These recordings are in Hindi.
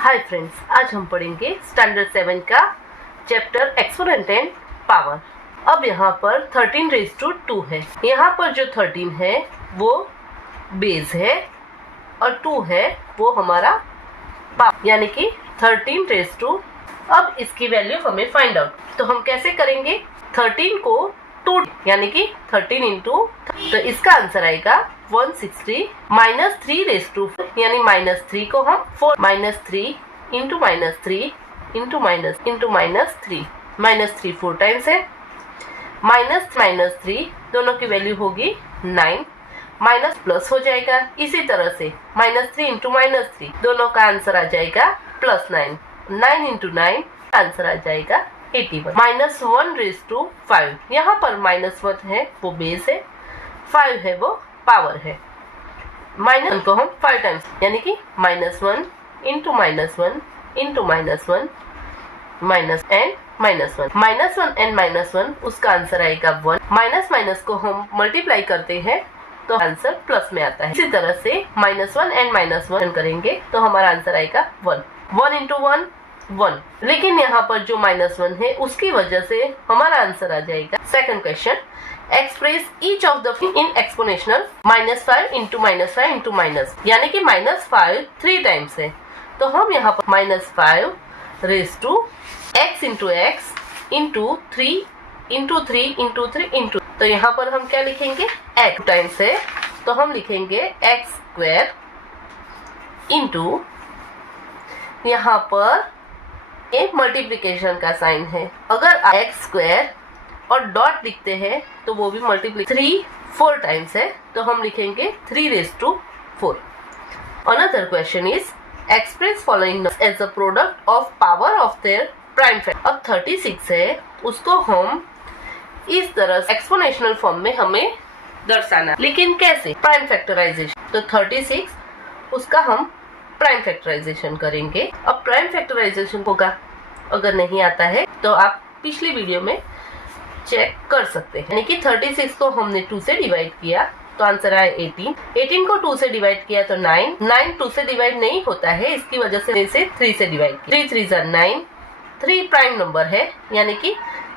हाय फ्रेंड्स, आज हम पढ़ेंगे स्टैंडर्ड 7 का चैप्टर एक्सपोनेंट एंड पावर। अब यहाँ पर 13⁻² है। यहाँ पर जो 13 है वो बेस है और 2 है वो हमारा पावर, यानी कि 13⁻²। अब इसकी वैल्यू हमें फाइंड आउट, तो हम कैसे करेंगे? 13 को 2 यानी कि 13 इंटू, तो इसका आंसर आएगा 160 -3⁻4, यानी -3 को हम 4 -3 इंटू -3 इंटू -3 -3 4 टाइम्स है, -3 दोनों की वैल्यू होगी 9, माइनस प्लस हो जाएगा। इसी तरह से -3 इंटू -3 दोनों का आंसर आ जाएगा +9, 9 इंटू 9 आंसर आ जाएगा 81, -1⁻5। यहाँ पर -1 है वो बेस है, 5 है वो पावर है। -1 को हम 5 टाइम्स, यानी कि -1 into -1 into -1 minus and -1 and -1, उसका आंसर आएगा 1। माइनस को हम मल्टीप्लाई करते हैं तो आंसर प्लस में आता है। इसी तरह से -1 एंड -1 करेंगे तो हमारा आंसर आएगा 1। 1 इंटू 1 1, लेकिन यहाँ पर जो -1 है उसकी वजह से हमारा आंसर आ जाएगा। Second question, express each of the in exponential -5 into -5 into minus, यानी कि -5 3 टाइम्स है, तो हम यहाँ पर -5⁻x into x into 3 into 3 into 3 into, तो यहाँ पर हम क्या लिखेंगे? x टाइम्स है तो हम लिखेंगे x² इंटू, यहाँ पर एक मल्टीप्लिकेशन का साइन है। अगर x² और डॉट लिखते हैं तो वो भी मल्टीप्लिकेशन 3 4 टाइम्स है, तो हम लिखेंगे 3⁻4। Another question is express following as a product of power of their prime factor. अब 36 है, उसको हम इस तरह एक्सपोनेंशियल फॉर्म में हमें दर्शाना, लेकिन कैसे? Prime factorisation. तो 36 उसका हम प्राइम फैक्टराइजेशन करेंगे। अब प्राइम फैक्टराइजेशन होगा, अगर नहीं आता है तो आप पिछली वीडियो में चेक कर सकते हैं। यानी कि 36 को हमने 2 से डिवाइड किया तो आंसर आया 18। 18 को 2 से डिवाइड किया तो 9। 9 2 से डिवाइड नहीं होता है, इसकी वजह से इसे 3 से डिवाइड किया। 3 3 = 9। 3 प्राइम नंबर है, यानी कि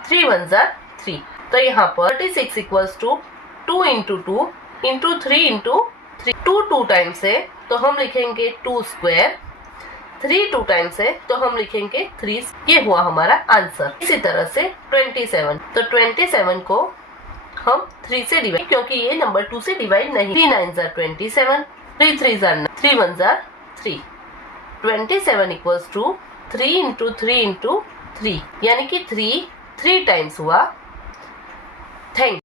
3 1 = 3। तो यहाँ पर 36 = 2 इंटू 2 इंटू 3 इंटू 3। 2 टाइम्स है तो हम लिखेंगे 2²। 3 2 टाइम्स है तो हम लिखेंगे 3। ये हुआ हमारा आंसर। इसी तरह से 27, तो 27 को हम 3 से डिवाइड, क्योंकि ये नंबर 2 से डिवाइड नहीं। 3 9 = 27, 3 3 = 9, 3 1 = 3। 27 = 3 इंटू 3 इंटू 3, यानी कि 3 टाइम्स हुआ। थैंक